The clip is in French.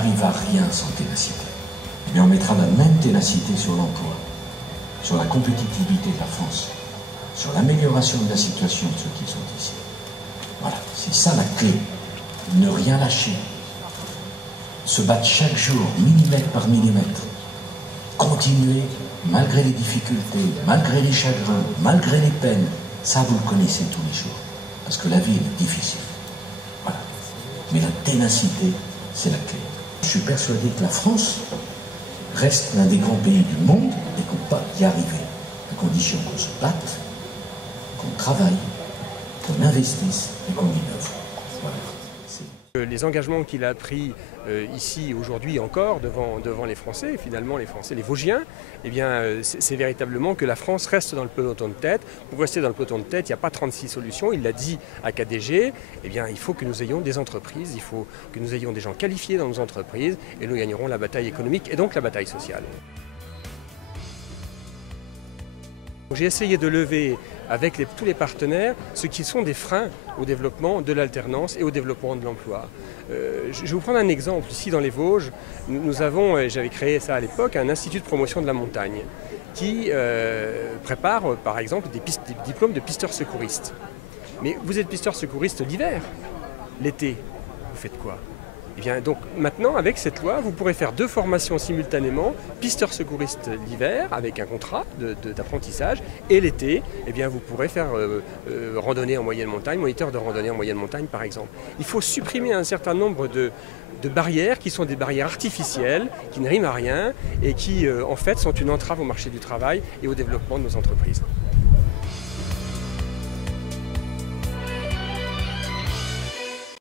n'arrive à rien sans ténacité. Mais on mettra la même ténacité sur l'emploi, sur la compétitivité de la France, sur l'amélioration de la situation de ceux qui sont ici. Voilà, c'est ça la clé. Ne rien lâcher. Se battre chaque jour, millimètre par millimètre. Continuer, malgré les difficultés, malgré les chagrins, malgré les peines. Ça, vous le connaissez tous les jours. Parce que la vie est difficile. Voilà. Mais la ténacité, c'est la clé. Je suis persuadé que la France reste l'un des grands pays du monde et qu'on peut y arriver, à condition qu'on se batte, qu'on travaille, qu'on investisse et qu'on innove. Voilà. Les engagements qu'il a pris ici aujourd'hui encore devant les Français, finalement les Français, les Vosgiens, eh bien c'est véritablement que la France reste dans le peloton de tête. Pour rester dans le peloton de tête, il n'y a pas 36 solutions. Il l'a dit à KDG, eh bien il faut que nous ayons des entreprises, il faut que nous ayons des gens qualifiés dans nos entreprises et nous gagnerons la bataille économique et donc la bataille sociale. J'ai essayé de lever avec tous les partenaires ce qui sont des freins au développement de l'alternance et au développement de l'emploi. Je vais vous prendre un exemple. Ici dans les Vosges, nous avons, j'avais créé ça à l'époque, un institut de promotion de la montagne qui prépare par exemple des diplômes de pisteurs secouristes. Mais vous êtes pisteur secouriste l'hiver, l'été, vous faites quoi ? Eh bien, donc maintenant, avec cette loi, vous pourrez faire 2 formations simultanément, pisteur secouriste l'hiver, avec un contrat d'apprentissage, et l'été, eh bien, vous pourrez faire randonnée en moyenne montagne, moniteur de randonnée en moyenne montagne, par exemple. Il faut supprimer un certain nombre de barrières qui sont des barrières artificielles, qui ne riment à rien, et qui, en fait, sont une entrave au marché du travail et au développement de nos entreprises.